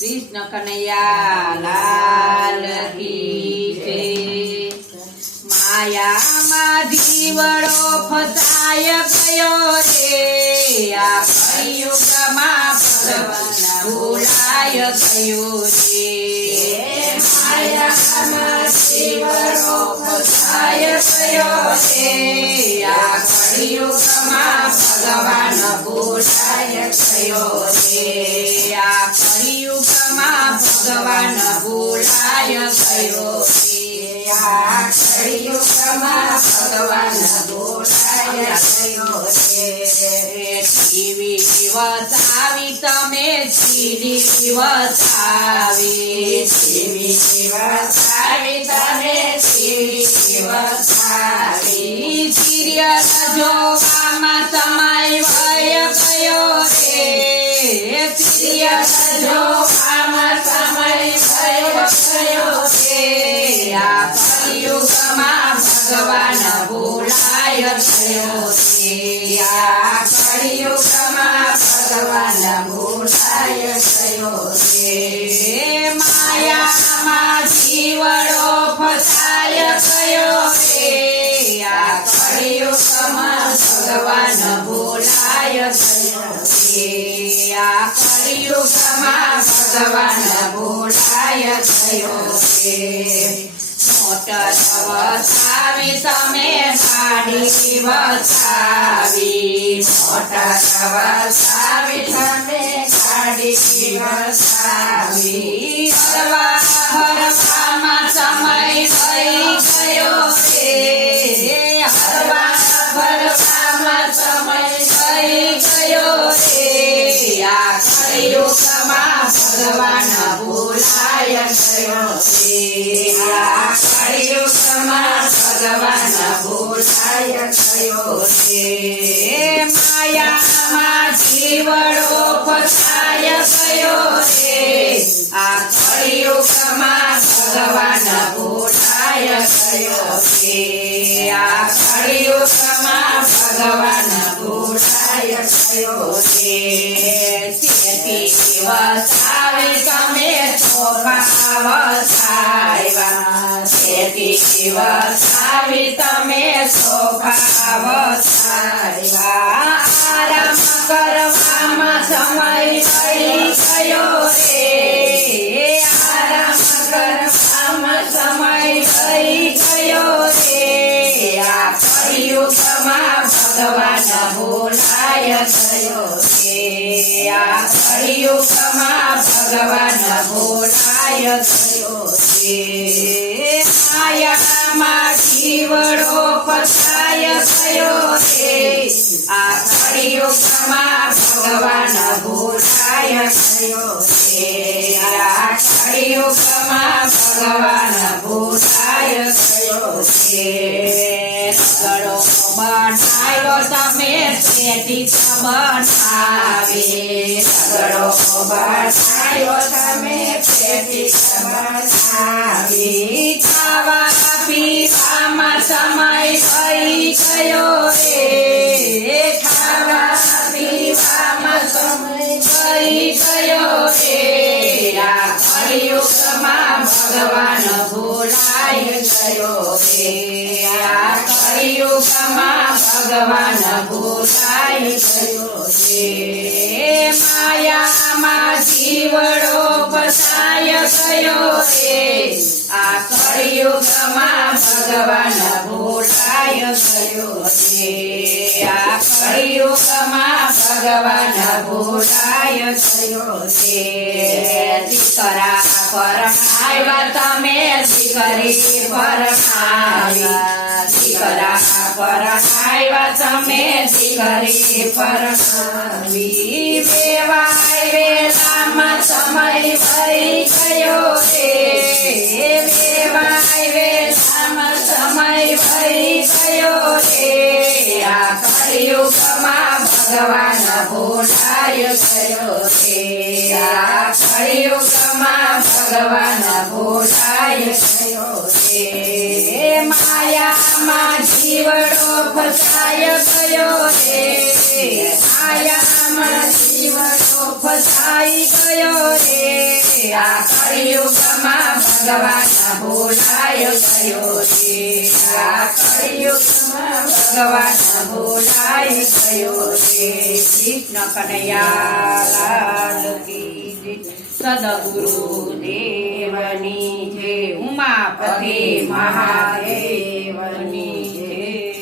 કૃષ્ણ કનૈયા લાલ કી જય। માયામાં જીવડો ફસાય ગયો રે, આ કળિયુગમાં ભગવાન ભૂલાય ગયો રે। માયામાં જીવડો ફસાય ગયો રે, આ કળિયુગમાં ભગવાન ભૂલાય ગયો રે। આ કળિયુગમાં ભગવાન ભૂલાય ગયો રે, આ કળિયુગમાં ભગવાન ભૂલાય ગયો રે। ટીવી વસાવી તમે સીડી વસાવી, ટીવી વસાવી તમે સીડી વસાવી, સિરિયલ જોવામાં સમય વય ગયો રે, સિરિયલ જોવામાં સમય વય ગયો રે। આ કળિયુગમાં ભગવાન ભૂલાય ગયો રે, આ કળિયુગમાં ભગવાન ભૂલાય ગયો રે। માયામાં જીવડો ફસાય ગયો રે, આ કળિયુગમાં ભગવાન ભૂલાય ગયો રે, આ કળિયુગમાં ભગવાન ભૂલાય ગયો રે। મોટર વસાવી તમે ગાડી વસાવી, મોટર વસાવી તમે ગાડી વસાવી, હરવા ફરવામાં સમય થઈ ગયો રે, હરવા ફરવામાં સમય થઈ ગયો રે। આ કળિયુગમાં ભગવાન ભૂલાય ગયો રે, આ કળિયુગમાં ભગવાન ભૂલાય ગયો રે। માયામાં જીવડો ફસાય ગયો રે, આ કળિયુગમાં ભગવાન ભૂલાય ગયો રે, આ કળિયુગમાં ભગવાન ભૂલાય ગયો રે। તેથી વસાવી તમે ચોખા વસાવ્યા, તેથી વસાવી તમે ચોખા વસાવ્યા, આરામ કરવામાં સમય થઈ ગયો રે, આરામ કરવામાં સમય થઈ ગયો રે। આ કળિયુગમાં ભગવાન ભૂલાય ગયો રે, આ કળિયુગમાં ભગવાન ભૂલાય ગયો રે। માયામાં જીવડો ફસાય ગયો રે, આ કળિયુગમાં ભગવાન ભૂલાય ગયો રે, આ કળિયુગમાં ભગવાન ભૂલાય ગયો રે। સગડો બનાવ્યો તમે તેથી બનાવી, સગડો બનાવ્યો તમે તેથી બનાવી, ખાવા પીવામાં સમય થઈ ગયો રે, ખાવા પીવામાં સમય થઈ ગયો રે। આ કળિયુગમાં ભગવાન ભૂલાય ગયો રે, આ કળિયુગમાં ભગવાન ભૂલાય ગયો રે। માયામાં જીવડો ફસાય ગયો રે, આ કળિયુગમાં ભગવાન ભૂલાય ગયો રે, આ કળિયુગમાં ભગવાન ભૂલાય ગયો રે। દીકરા પરણાવ્યા તમે દીકરી પરણાવ્યા, દીકરા પરણાવ્યા તમે દીકરી પરણાવી, વેવાય વેલામાં સમય વહી ગયો રે, વેવાય વેલામાં સમય વહી ગયો રે। આ કળિયુગમાં ભગવાન ભૂલાય ગયો રે, આ કળિયુગમાં ભગવાન ભૂલાય ગયો રે। માયામાં જીવડો ફસાય ગયો રે, માયામાં જીવડો ફસાઈ ગયો રે। આ કળિયુગમાં ભગવાન ભોલાય ગયો રે આ કળિયુગમાં ભગવાન ભોલાય ગયો રે કૃષ્ણ કનૈયા લાલ કી જય સદગુરુ દેવની જય ઉમાપતિ મહાદેવ